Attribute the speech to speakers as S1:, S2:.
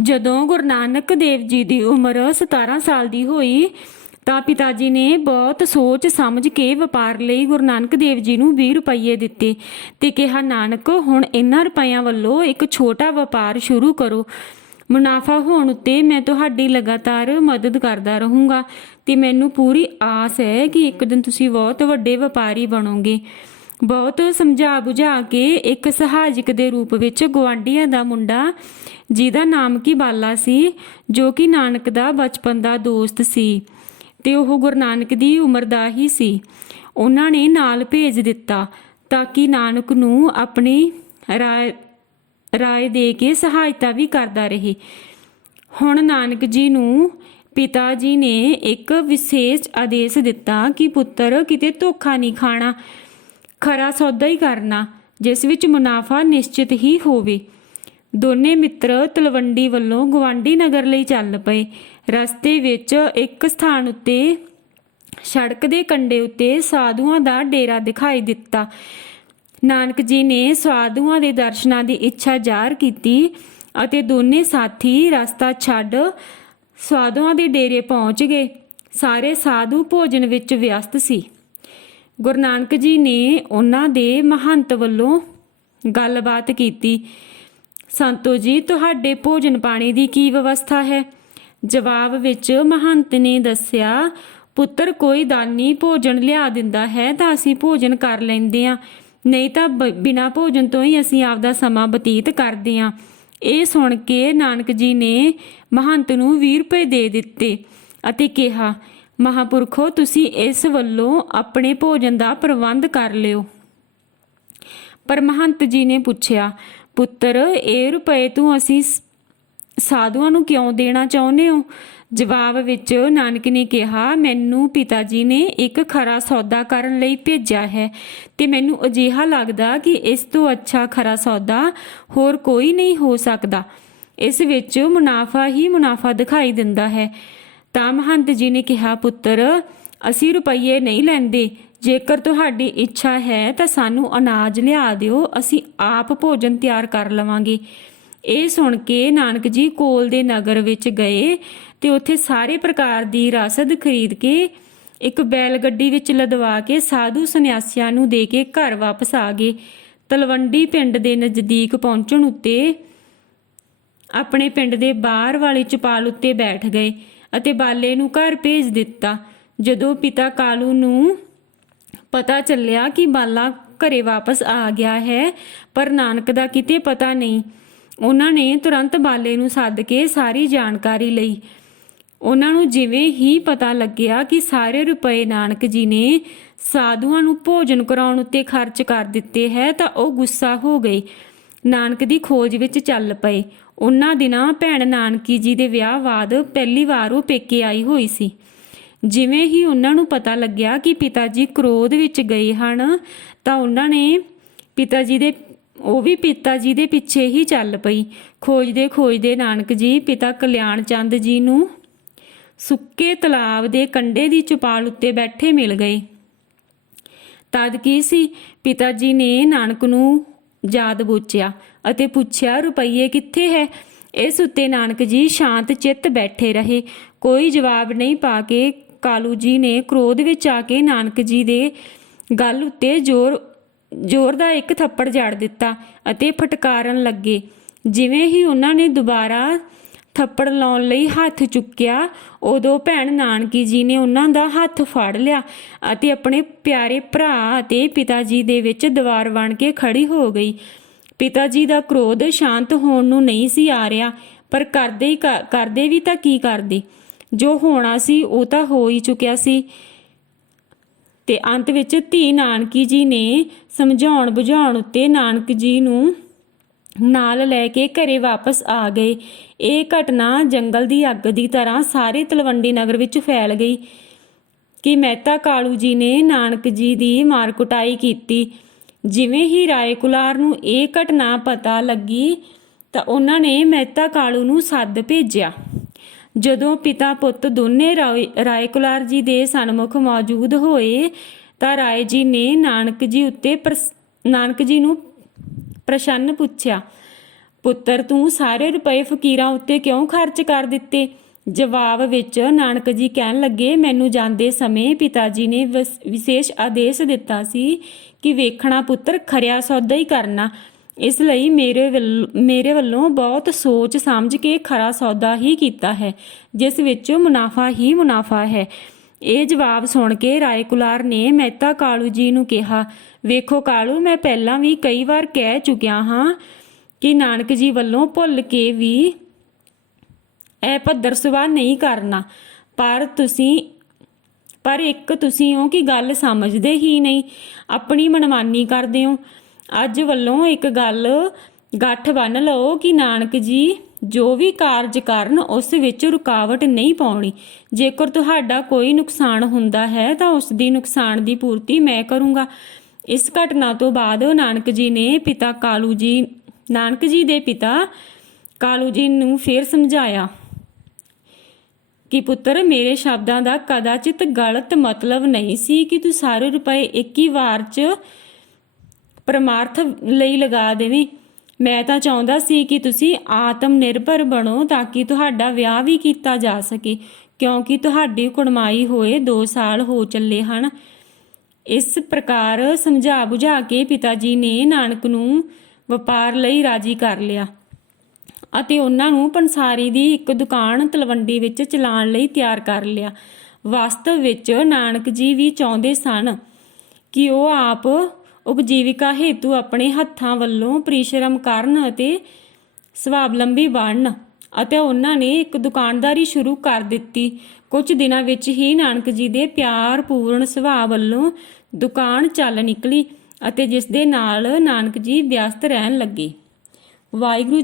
S1: ਜਦੋਂ ਗੁਰੂ ਨਾਨਕ ਦੇਵ ਜੀ ਦੀ ਉਮਰ 17 ਸਾਲ ਦੀ ਹੋਈ, ਤਾਂ ਪਿਤਾ ਜੀ ਨੇ ਬਹੁਤ ਸੋਚ ਸਮਝ ਕੇ ਵਪਾਰ ਲਈ ਗੁਰੂ ਨਾਨਕ ਦੇਵ ਜੀ ਨੂੰ 20 ਰੁਪਏ ਦਿੱਤੇ ਤੇ ਕਿਹਾ, ਨਾਨਕ, ਹੁਣ ਇਹਨਾਂ ਰੁਪਈਆਂ ਵੱਲੋਂ ਇੱਕ ਛੋਟਾ ਵਪਾਰ ਸ਼ੁਰੂ ਕਰੋ। ਮੁਨਾਫਾ ਹੋਣ ਉੱਤੇ ਮੈਂ ਤੁਹਾਡੀ ਲਗਾਤਾਰ ਮਦਦ ਕਰਦਾ ਰਹੂੰਗਾ ਤੇ ਮੈਨੂੰ ਪੂਰੀ ਆਸ ਹੈ ਕਿ ਇੱਕ ਦਿਨ ਤੁਸੀਂ ਬਹੁਤ ਵੱਡੇ ਵਪਾਰੀ ਬਣੋਗੇ। ਬਹੁਤ ਸਮਝਾ ਬੁਝਾ ਕੇ ਇੱਕ ਸਹਾਜਕ ਦੇ ਰੂਪ ਵਿੱਚ ਗਵਾਂਡੀਆਂ ਦਾ ਮੁੰਡਾ, ਜਿਹਦਾ ਨਾਮ ਕੀ ਬਾਲਾ ਸੀ, ਜੋ ਕਿ ਨਾਨਕ ਦਾ ਬਚਪਨ ਦਾ ਦੋਸਤ ਸੀ ਤੇ ਉਹ ਗੁਰੂ ਨਾਨਕ ਦੀ ਉਮਰ ਦਾ ਹੀ ਸੀ। ਉਹਨਾਂ ਨੇ ਨਾਲ ਭੇਜ ਦਿੱਤਾ ਤਾਂ ਕਿ ਨਾਨਕ ਨੂੰ ਆਪਣੀ ਰਾਏ ਰਾਏ ਦੇ ਕੇ ਸਹਾਇਤਾ ਵੀ ਕਰਦਾ ਰਹੇ। ਹੁਣ ਨਾਨਕ ਜੀ ਨੂੰ ਪਿਤਾ ਜੀ ਨੇ ਇੱਕ ਵਿਸ਼ੇਸ਼ ਆਦੇਸ਼ ਦਿੱਤਾ ਕਿ ਪੁੱਤਰ ਕਿਤੇ ਧੋਖਾ ਨਹੀਂ ਖਾਣਾ। ਖਰਾ ਸੌਦਾ ਹੀ ਕਰਨਾ, ਜਿਸ ਵਿੱਚ ਮੁਨਾਫਾ ਨਿਸ਼ਚਿਤ ਹੀ ਹੋਵੇ। ਦੋਨੇ ਮਿੱਤਰ ਤਲਵੰਡੀ ਵੱਲੋਂ ਗਵਾਂਡੀ ਨਗਰ ਲਈ ਚੱਲ ਪਏ। ਰਸਤੇ ਵਿੱਚ ਇੱਕ ਸਥਾਨ ਉੱਤੇ, ਸੜਕ ਦੇ ਕੰਢੇ ਉੱਤੇ ਸਾਧੂਆਂ ਦਾ ਡੇਰਾ ਦਿਖਾਈ ਦਿੱਤਾ। ਨਾਨਕ ਜੀ ਨੇ ਸਾਧੂਆਂ ਦੇ ਦਰਸ਼ਨਾਂ ਦੀ ਇੱਛਾ ਜ਼ਾਹਰ ਕੀਤੀ ਅਤੇ ਦੋਨੇ ਸਾਥੀ ਰਸਤਾ ਛੱਡ ਸਾਧੂਆਂ ਦੇ ਡੇਰੇ ਪਹੁੰਚ ਗਏ। ਸਾਰੇ ਸਾਧੂ ਭੋਜਨ ਵਿੱਚ ਵਿਅਸਤ ਸੀ। ਗੁਰੂ ਨਾਨਕ ਜੀ ਨੇ ਉਹਨਾਂ ਦੇ ਮਹੰਤ ਵੱਲੋਂ ਗੱਲਬਾਤ ਕੀਤੀ। ਸੰਤੋ ਜੀ, ਤੁਹਾਡੇ ਭੋਜਨ ਪਾਣੀ ਦੀ ਕੀ ਵਿਵਸਥਾ ਹੈ? ਜਵਾਬ ਵਿੱਚ ਮਹੰਤ ਨੇ ਦੱਸਿਆ, ਪੁੱਤਰ, ਕੋਈ ਦਾਨੀ ਭੋਜਨ ਲਿਆ ਦਿੰਦਾ ਹੈ ਤਾਂ ਅਸੀਂ ਭੋਜਨ ਕਰ ਲੈਂਦੇ ਆ ਨਹੀਂ ਤਾਂ ਬ- ਬਿਨਾਂ ਭੋਜਨ ਤੋਂ ਹੀ ਅਸੀਂ ਆਪਦਾ ਸਮਾਂ ਬਤੀਤ ਕਰਦੇ ਆ ਇਹ ਸੁਣ ਕੇ ਨਾਨਕ ਜੀ ਨੇ ਮਹੰਤ ਨੂੰ 20 ਰੁਪਏ ਦੇ ਦਿੱਤੇ ਅਤੇ ਕਿਹਾ ਮਹਾਪੁਰਖੋ, ਤੁਸੀਂ ਇਸ ਵੱਲੋਂ ਆਪਣੇ ਭੋਜਨ ਦਾ ਪ੍ਰਬੰਧ ਕਰ ਲਿਓ। ਪਰ ਮਹੰਤ ਜੀ ਨੇ ਪੁੱਛਿਆ, ਪੁੱਤਰ, ਇਹ ਰੁਪਏ ਤੂੰ ਅਸੀਂ ਸਾਧੂਆਂ ਨੂੰ ਕਿਉਂ ਦੇਣਾ ਚਾਹੁੰਦੇ ਹੋ? ਜਵਾਬ ਵਿੱਚ ਨਾਨਕ ਨੇ ਕਿਹਾ, ਮੈਨੂੰ ਪਿਤਾ ਜੀ ਨੇ ਇੱਕ ਖਰਾ ਸੌਦਾ ਕਰਨ ਲਈ ਭੇਜਿਆ ਹੈ ਤੇ ਮੈਨੂੰ ਅਜਿਹਾ ਲੱਗਦਾ ਕਿ ਇਸ ਤੋਂ ਅੱਛਾ ਖਰਾ ਸੌਦਾ ਹੋਰ ਕੋਈ ਨਹੀਂ ਹੋ ਸਕਦਾ। ਇਸ ਵਿੱਚ ਮੁਨਾਫਾ ਹੀ ਮੁਨਾਫਾ ਦਿਖਾਈ ਦਿੰਦਾ ਹੈ। ਤਾਂ ਮਹੰਤ ਜੀ ਨੇ ਕਿਹਾ, ਪੁੱਤਰ, ਅਸੀਂ ਰੁਪਈਏ ਨਹੀਂ ਲੈਂਦੇ। ਜੇਕਰ ਤੁਹਾਡੀ ਇੱਛਾ ਹੈ ਤਾਂ ਸਾਨੂੰ ਅਨਾਜ ਲਿਆ ਦਿਓ। ਅਸੀਂ ਆਪ ਭੋਜਨ ਤਿਆਰ ਕਰ ਲਵਾਂਗੇ। ਇਹ ਸੁਣ ਕੇ ਨਾਨਕ ਜੀ ਕੋਲ ਦੇ ਨਗਰ ਵਿੱਚ ਗਏ ਤੇ ਉੱਥੇ ਸਾਰੇ ਪ੍ਰਕਾਰ ਦੀ ਰਸਦ ਖਰੀਦ ਕੇ ਇੱਕ ਬੈਲ ਗੱਡੀ ਵਿੱਚ ਲਦਵਾ ਕੇ ਸਾਧੂ ਸੰਨਿਆਸੀਆਂ ਨੂੰ ਦੇ ਕੇ ਘਰ ਵਾਪਸ ਆ ਗਏ। ਤਲਵੰਡੀ ਪਿੰਡ ਦੇ ਨਜ਼ਦੀਕ ਪਹੁੰਚਣ ਉੱਤੇ ਆਪਣੇ ਪਿੰਡ ਦੇ ਬਾਹਰ ਵਾਲੀ ਚਪਾਲ ਉੱਤੇ ਬੈਠ ਗਏ। ਅਤੇ ਬਾਲੇ ਨੂੰ ਘਰ ਭੇਜ ਦਿੱਤਾ। ਜਦੋਂ ਪਿਤਾ ਕਾਲੂ ਨੂੰ ਪਤਾ ਚੱਲਿਆ ਕਿ ਬਾਲਾ ਘਰੇ ਵਾਪਸ ਆ ਗਿਆ ਹੈ, ਪਰ ਨਾਨਕ ਦਾ ਕਿਤੇ ਪਤਾ ਨਹੀਂ। ਉਹਨਾਂ ਨੇ ਤੁਰੰਤ ਬਾਲੇ ਨੂੰ ਸੱਦ ਕੇ ਸਾਰੀ ਜਾਣਕਾਰੀ ਲਈ। ਉਹਨਾਂ ਨੂੰ ਜਿਵੇਂ ਹੀ ਪਤਾ ਲੱਗਿਆ ਕਿ ਸਾਰੇ ਰੁਪਏ ਨਾਨਕ ਜੀ ਨੇ ਸਾਧੂਆਂ ਨੂੰ ਭੋਜਨ ਕਰਾਉਣ ਉੱਤੇ ਖਰਚ ਕਰ ਦਿੱਤੇ ਹੈ, ਤਾਂ ਉਹ ਗੁੱਸਾ ਹੋ ਗਏ। ਨਾਨਕ ਦੀ ਖੋਜ ਵਿੱਚ ਚੱਲ ਪਏ। ਉਹਨਾਂ ਦਿਨਾਂ ਭੈਣ ਨਾਨਕੀ ਜੀ ਦੇ ਵਿਆਹ ਬਾਅਦ ਪਹਿਲੀ ਵਾਰ ਉਹ ਪੇਕੇ ਆਈ ਹੋਈ ਸੀ। ਜਿਵੇਂ ਹੀ ਉਹਨਾਂ ਨੂੰ ਪਤਾ ਲੱਗਿਆ ਕਿ ਪਿਤਾ ਜੀ ਕ੍ਰੋਧ ਵਿੱਚ ਗਏ ਹਨ, ਤਾਂ ਉਹਨਾਂ ਨੇ ਪਿਤਾ ਜੀ ਦੇ ਉਹ ਵੀ ਪਿਤਾ ਜੀ ਦੇ ਪਿੱਛੇ ਹੀ ਚੱਲ ਪਈ। ਖੋਜਦੇ ਖੋਜਦੇ ਨਾਨਕ ਜੀ ਪਿਤਾ ਕਲਿਆਣ ਚੰਦ ਜੀ ਨੂੰ ਸੁੱਕੇ ਤਲਾਬ ਦੇ ਕੰਢੇ ਦੀ ਚੁਪਾਲ ਉੱਤੇ ਬੈਠੇ ਮਿਲ ਗਏ। ਤਦ ਕੀ ਸੀ? ਪਿਤਾ ਜੀ ਨੇ ਨਾਨਕ ਨੂੰ ਯਾਦ ਬੋਚਿਆ ਅਤੇ ਪੁੱਛਿਆ, ਰੁਪਈਏ ਕਿੱਥੇ ਹੈ? ਇਸ ਉੱਤੇ ਨਾਨਕ ਜੀ ਸ਼ਾਂਤ ਚਿੱਤ ਬੈਠੇ ਰਹੇ। ਕੋਈ ਜਵਾਬ ਨਹੀਂ ਪਾ ਕੇ ਕਾਲੂ ਜੀ ਨੇ ਕ੍ਰੋਧ ਵਿੱਚ ਆ ਕੇ ਨਾਨਕ ਜੀ ਦੇ ਗੱਲ ਉੱਤੇ ਜ਼ੋਰ ਜ਼ੋਰ ਦਾ ਇੱਕ ਥੱਪੜ ਜੜ ਦਿੱਤਾ ਅਤੇ ਫਟਕਾਰਨ ਲੱਗੇ। ਜਿਵੇਂ ਹੀ ਉਹਨਾਂ ਨੇ ਦੁਬਾਰਾ ਥੱਪੜ ਲਾਉਣ ਲਈ ਹੱਥ ਚੁੱਕਿਆ। ਉਦੋਂ ਭੈਣ ਨਾਨਕੀ ਜੀ ਨੇ ਉਹਨਾਂ ਦਾ ਹੱਥ ਫੜ ਲਿਆ ਅਤੇ ਆਪਣੇ ਪਿਆਰੇ ਭਰਾ ਅਤੇ ਪਿਤਾ ਜੀ ਦੇ ਵਿੱਚ ਦੀਵਾਰ ਬਣ ਕੇ ਖੜੀ ਹੋ ਗਈ। ਪਿਤਾ ਜੀ ਦਾ ਕ੍ਰੋਧ ਸ਼ਾਂਤ ਹੋਣ ਨੂੰ ਨਹੀਂ ਸੀ ਆ ਰਿਹਾ, ਪਰ ਕਰਦੇ ਹੀ ਕ- ਕਰਦੇ ਵੀ ਤਾਂ ਕੀ ਕਰਦੇ? ਜੋ ਹੋਣਾ ਸੀ ਉਹ ਤਾਂ ਹੋ ਹੀ ਚੁੱਕਿਆ ਸੀ। ਤੇ ਅੰਤ ਵਿੱਚ ਧੀ ਨਾਨਕੀ ਜੀ ਨੇ ਸਮਝਾਉਣ ਬੁਝਾਉਣ ਉੱਤੇ ਨਾਨਕ ਜੀ ਨੂੰ ਨਾਲ ਲੈ ਕੇ ਘਰੇ ਵਾਪਸ ਆ ਗਏ। ਇਹ ਘਟਨਾ ਜੰਗਲ ਦੀ ਅੱਗ ਦੀ ਤਰ੍ਹਾਂ ਸਾਰੇ ਤਲਵੰਡੀ ਨਗਰ ਵਿੱਚ ਫੈਲ ਗਈ ਕਿ ਮਹਿਤਾ ਕਾਲੂ ਜੀ ਨੇ ਨਾਨਕ ਜੀ ਦੀ ਮਾਰ ਕੁਟਾਈ ਕੀਤੀ। ਜਿਵੇਂ ਹੀ ਰਾਏ ਕੁਲਾਰ ਨੂੰ ਇਹ ਘਟਨਾ ਪਤਾ ਲੱਗੀ ਤਾਂ ਉਹਨਾਂ ਨੇ ਮਹਿਤਾ ਕਾਲੂ ਨੂੰ ਸੱਦ ਭੇਜਿਆ। ਜਦੋਂ ਪਿਤਾ ਪੁੱਤ ਦੋਨੇ ਰਾਏ ਰਾਏ ਕੁਲਾਰ ਜੀ ਦੇ ਸਨਮੁਖ ਮੌਜੂਦ ਹੋਏ ਤਾਂ ਰਾਏ ਜੀ ਨੇ ਨਾਨਕ ਜੀ ਉੱਤੇ ਪ੍ਰਸ- ਨਾਨਕ ਜੀ ਨੂੰ ਪ੍ਰਸ਼ਨ ਪੁੱਛਿਆ, ਪੁੱਤਰ, ਤੂੰ ਸਾਰੇ ਰੁਪਏ ਫਕੀਰਾਂ ਉੱਤੇ ਕਿਉਂ ਖਰਚ ਕਰ ਦਿੱਤੇ? ਜਵਾਬ ਵਿੱਚ ਨਾਨਕ ਜੀ ਕਹਿਣ ਲੱਗੇ, ਮੈਨੂੰ ਜਾਂਦੇ ਸਮੇਂ ਪਿਤਾ ਜੀ ਨੇ ਵਸ- ਵਿਸ਼ੇਸ਼ ਆਦੇਸ਼ ਦਿੱਤਾ ਸੀ ਕਿ ਵੇਖਣਾ ਪੁੱਤਰ, ਖਰਿਆ ਸੌਦਾ ਹੀ ਕਰਨਾ। ਇਸ ਲਈ ਮੇਰੇ ਵੱਲ- ਮੇਰੇ ਵੱਲੋਂ ਬਹੁਤ ਸੋਚ ਸਮਝ ਕੇ ਖਰਾ ਸੌਦਾ ਹੀ ਕੀਤਾ ਹੈ, ਜਿਸ ਵਿੱਚ ਮੁਨਾਫਾ ਹੀ ਮੁਨਾਫਾ ਹੈ। ਇਹ ਜਵਾਬ ਸੁਣ ਕੇ ਰਾਏ ਕੁਲਾਰ ਨੇ ਮਹਿਤਾ ਕਾਲੂ ਜੀ ਨੂੰ ਕਿਹਾ, ਵੇਖੋ ਕਾਲੂ, ਮੈਂ ਪਹਿਲਾਂ ਵੀ ਕਈ ਵਾਰ ਕਹਿ ਚੁੱਕਿਆ ਹਾਂ ਕਿ ਨਾਨਕ ਜੀ ਵੱਲੋਂ ਭੁੱਲ ਕੇ ਵੀ ਇਹ ਭੱਦਰ ਸੁਭਾਅ ਨਹੀਂ ਕਰਨਾ। ਪਰ ਤੁਸੀਂ, ਪਰ ਇੱਕ ਤੁਸੀਂ ਹੋ ਕਿ ਗੱਲ ਸਮਝਦੇ ਹੀ ਨਹੀਂ, ਆਪਣੀ ਮਨਮਾਨੀ ਕਰਦੇ ਹੋ। ਅੱਜ ਵੱਲੋਂ ਇੱਕ ਗੱਲ ਗੱਠ ਬੰਨ ਲਓ ਕਿ ਨਾਨਕ ਜੀ, ਜੋ ਵੀ ਕਾਰਜ ਕਰਨ, ਉਸ ਵਿੱਚ ਰੁਕਾਵਟ ਨਹੀਂ ਪਾਉਣੀ। ਜੇਕਰ ਤੁਹਾਡਾ ਕੋਈ ਨੁਕਸਾਨ ਹੁੰਦਾ ਹੈ, ਤਾਂ ਉਸ ਦੀ ਨੁਕਸਾਨ ਦੀ ਪੂਰਤੀ ਮੈਂ ਕਰੂੰਗਾ। ਇਸ ਘਟਨਾ ਤੋਂ ਬਾਅਦ ਨਾਨਕ ਜੀ ਨੇ ਪਿਤਾ ਕਾਲੂ ਜੀ, ਨਾਨਕ ਜੀ ਦੇ ਪਿਤਾ ਕਾਲੂ ਜੀ ਨੂੰ ਫੇਰ ਸਮਝਾਇਆ ਕਿ ਪੁੱਤਰ, ਮੇਰੇ ਸ਼ਬਦਾਂ ਦਾ ਕਦਾਚਿਤ ਗਲਤ ਮਤਲਬ ਨਹੀਂ ਸੀ ਕਿ ਤੂੰ ਸਾਰੇ ਰੁਪਏ ਇੱਕ ਹੀ ਵਾਰ 'ਚ ਪਰਮਾਰਥ ਲਈ ਲਗਾ ਦੇਵੇਂ। ਮੈਂ ਤਾਂ ਚਾਹੁੰਦਾ ਸੀ ਕਿ ਤੁਸੀਂ ਆਤਮ ਨਿਰਭਰ ਬਣੋ ਤਾਂ ਕਿ ਤੁਹਾਡਾ ਵਿਆਹ ਵੀ ਕੀਤਾ ਜਾ ਸਕੇ, ਕਿਉਂਕਿ ਤੁਹਾਡੀ ਕੁੜਮਾਈ ਹੋਏ 2 ਸਾਲ ਹੋ ਚੱਲੇ ਹਨ। ਇਸ ਪ੍ਰਕਾਰ ਸਮਝਾ ਬੁਝਾ ਕੇ ਪਿਤਾ ਜੀ ਨੇ ਨਾਨਕ ਨੂੰ ਵਪਾਰ ਲਈ ਰਾਜੀ ਕਰ ਲਿਆ ਅਤੇ ਉਹਨਾਂ ਨੂੰ ਪੰਸਾਰੀ ਦੀ ਇੱਕ ਦੁਕਾਨ ਤਲਵੰਡੀ ਵਿੱਚ ਚਲਾਉਣ ਲਈ ਤਿਆਰ ਕਰ ਲਿਆ। ਵਾਸਤਵ ਵਿੱਚ ਨਾਨਕ ਜੀ ਵੀ ਚਾਹੁੰਦੇ ਸਨ ਕਿ ਉਹ ਆਪ ਉਪਜੀਵਿਕਾ ਹੇਤੂ ਆਪਣੇ ਹੱਥਾਂ ਵੱਲੋਂ ਪਰਿਸ਼ਰਮ ਕਰਨ ਅਤੇ ਸਵਾਵਲੰਬੀ ਬਣਨ ਅਤੇ ਉਹਨਾਂ ਨੇ ਇੱਕ ਦੁਕਾਨਦਾਰੀ ਸ਼ੁਰੂ ਕਰ ਦਿੱਤੀ। ਕੁਝ ਦਿਨਾਂ ਵਿੱਚ ਹੀ ਨਾਨਕ ਜੀ ਦੇ ਪਿਆਰ ਪੂਰਨ ਸੁਭਾਅ ਵੱਲੋਂ ਦੁਕਾਨ ਚੱਲ ਨਿਕਲੀ ਅਤੇ ਜਿਸ ਦੇ ਨਾਲ ਨਾਨਕ ਜੀ ਵਿਅਸਤ ਰਹਿਣ ਲੱਗੇ। ਵਾਹਿਗੁਰੂ